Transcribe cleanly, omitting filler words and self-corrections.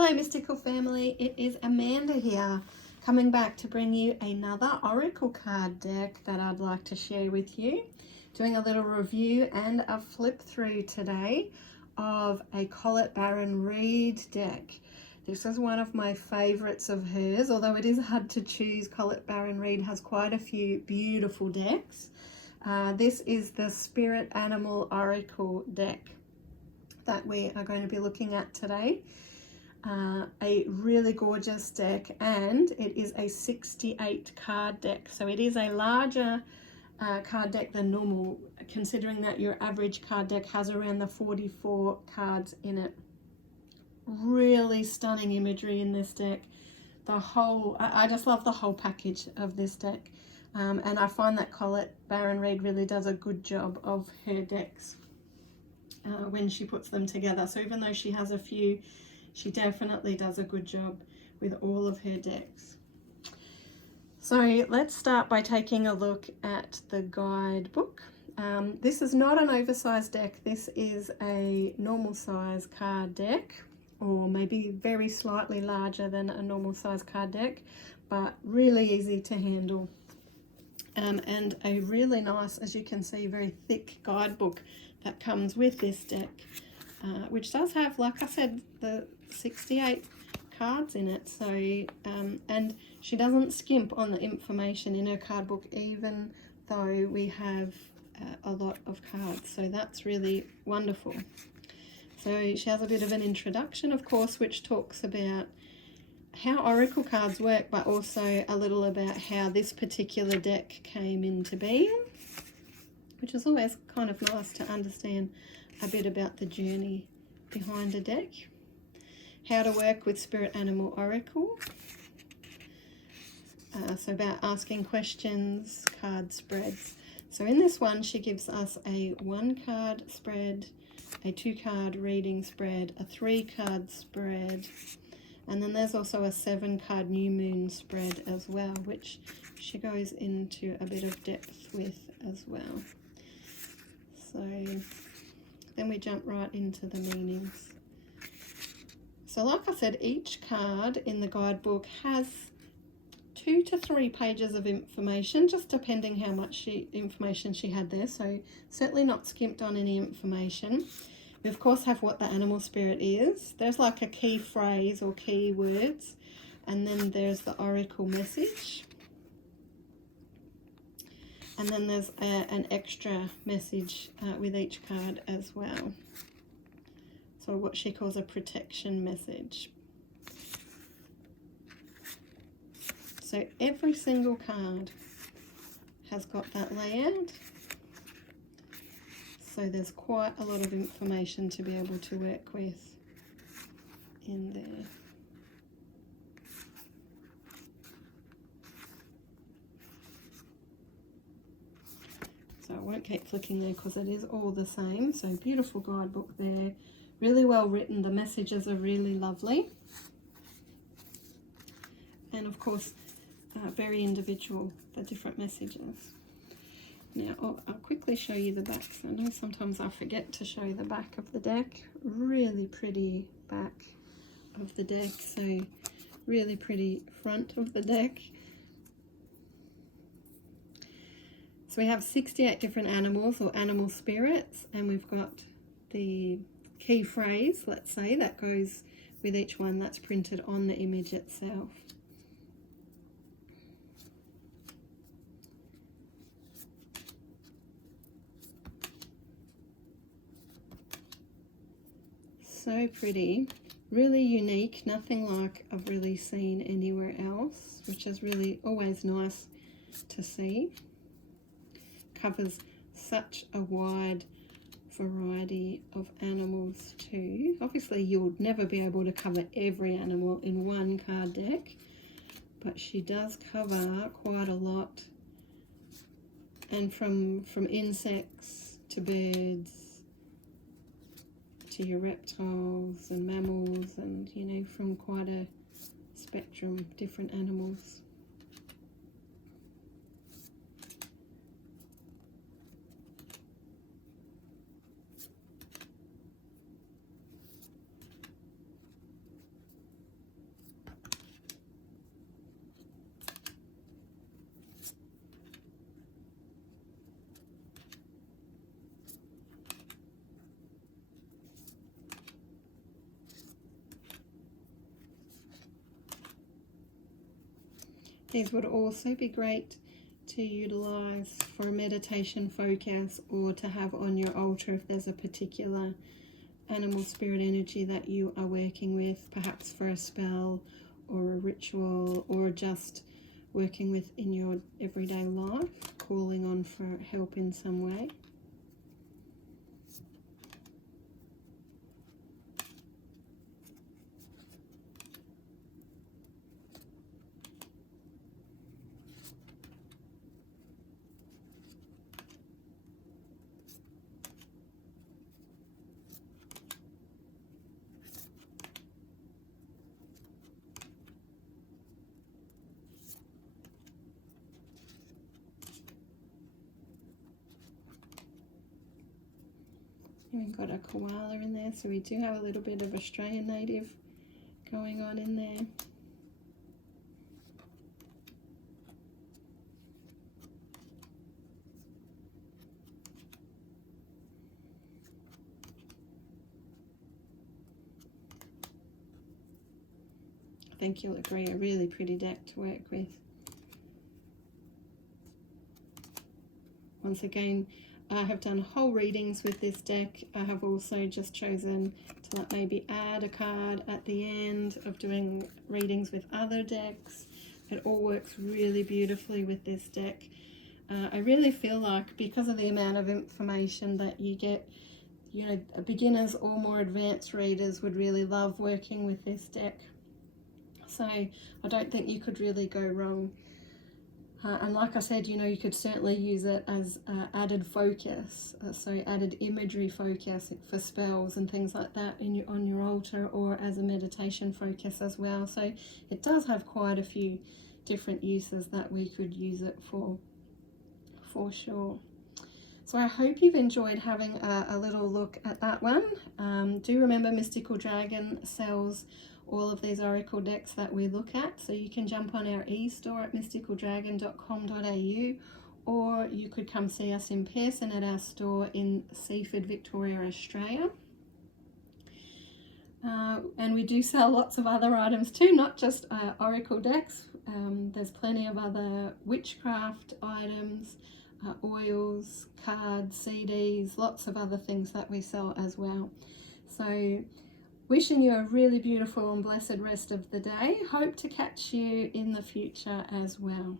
Hello mystical family, it is Amanda here, coming back to bring you another oracle card deck that I'd like to share with you. Doing a little review and a flip through today of a Colette Baron-Reid deck. This is one of my favorites of hers, although it is hard to choose. Colette Baron-Reid has quite a few beautiful decks. This is the Spirit Animal Oracle deck that we are going to be looking at today. A really gorgeous deck, and it is a 68 card deck, so it is a larger card deck than normal, considering that your average card deck has around the 44 cards in it. Really stunning imagery in this deck. I just love the whole package of this deck, and I find that Colette Baron-Reid really does a good job of her decks when she puts them together. So even though she has a few, she definitely does a good job with all of her decks. So let's start by taking a look at the guidebook. This is not an oversized deck. This is a normal size card deck, or maybe very slightly larger than a normal size card deck, but really easy to handle. And a really nice, as you can see, very thick guidebook that comes with this deck, which does have, like I said, the 68 cards in it. So and she doesn't skimp on the information in her card book, even though we have a lot of cards. So that's really wonderful. So she has a bit of an introduction, of course, which talks about how oracle cards work, but also a little about how this particular deck came into being, which is always kind of nice to understand a bit about the journey behind a deck. How to work with Spirit Animal Oracle. So about asking questions, card spreads. So in this one, she gives us a 1-card spread, a 2-card reading spread, a 3-card spread, and then there's also a 7-card new moon spread as well, which she goes into a bit of depth with as well. So then we jump right into the meanings. So like I said, each card in the guidebook has 2 to 3 pages of information, just depending how much information she had there. So certainly not skimped on any information. We of course have what the animal spirit is. There's like a key phrase or key words, and then there's the oracle message. And then there's an extra message with each card as well. So what she calls a protection message. So every single card has got that layout. So there's quite a lot of information to be able to work with in there. So I won't keep flicking there because it is all the same. So beautiful guidebook there. Really well written. The messages are really lovely. And of course, very individual, the different messages. Now, I'll quickly show you the back. So I know sometimes I forget to show the back of the deck. Really pretty back of the deck. So really pretty front of the deck. So we have 68 different animals or animal spirits, and we've got the key phrase, let's say, that goes with each one that's printed on the image itself. So pretty, really unique, nothing like I've really seen anywhere else, which is really always nice to see. Covers such a wide variety of animals too. Obviously you'll never be able to cover every animal in one card deck, but she does cover quite a lot, and from insects to birds to your reptiles and mammals, and you know, from quite a spectrum, different animals. These would also be great to utilize for a meditation focus or to have on your altar if there's a particular animal spirit energy that you are working with, perhaps for a spell or a ritual, or just working with in your everyday life, calling on for help in some way. We've got a koala in there, so we do have a little bit of Australian native going on in there. I think you'll agree, a really pretty deck to work with. Once again, I have done whole readings with this deck. I have also just chosen to like maybe add a card at the end of doing readings with other decks. It all works really beautifully with this deck. I really feel like because of the amount of information that you get, you know, beginners or more advanced readers would really love working with this deck. So I don't think you could really go wrong. And like I said, you know, you could certainly use it as added focus, so added imagery focus for spells and things like that on your altar, or as a meditation focus as well. So it does have quite a few different uses that we could use it for sure. So I hope you've enjoyed having a little look at that one. Do remember Mystical Dragon sells all of these oracle decks that we look at, so you can jump on our e-store at mysticaldragon.com.au, or you could come see us in person at our store in Seaford, Victoria, Australia. And we do sell lots of other items too, not just oracle decks. There's plenty of other witchcraft items, oils, cards, CDs, lots of other things that we sell as well. So wishing you a really beautiful and blessed rest of the day. Hope to catch you in the future as well.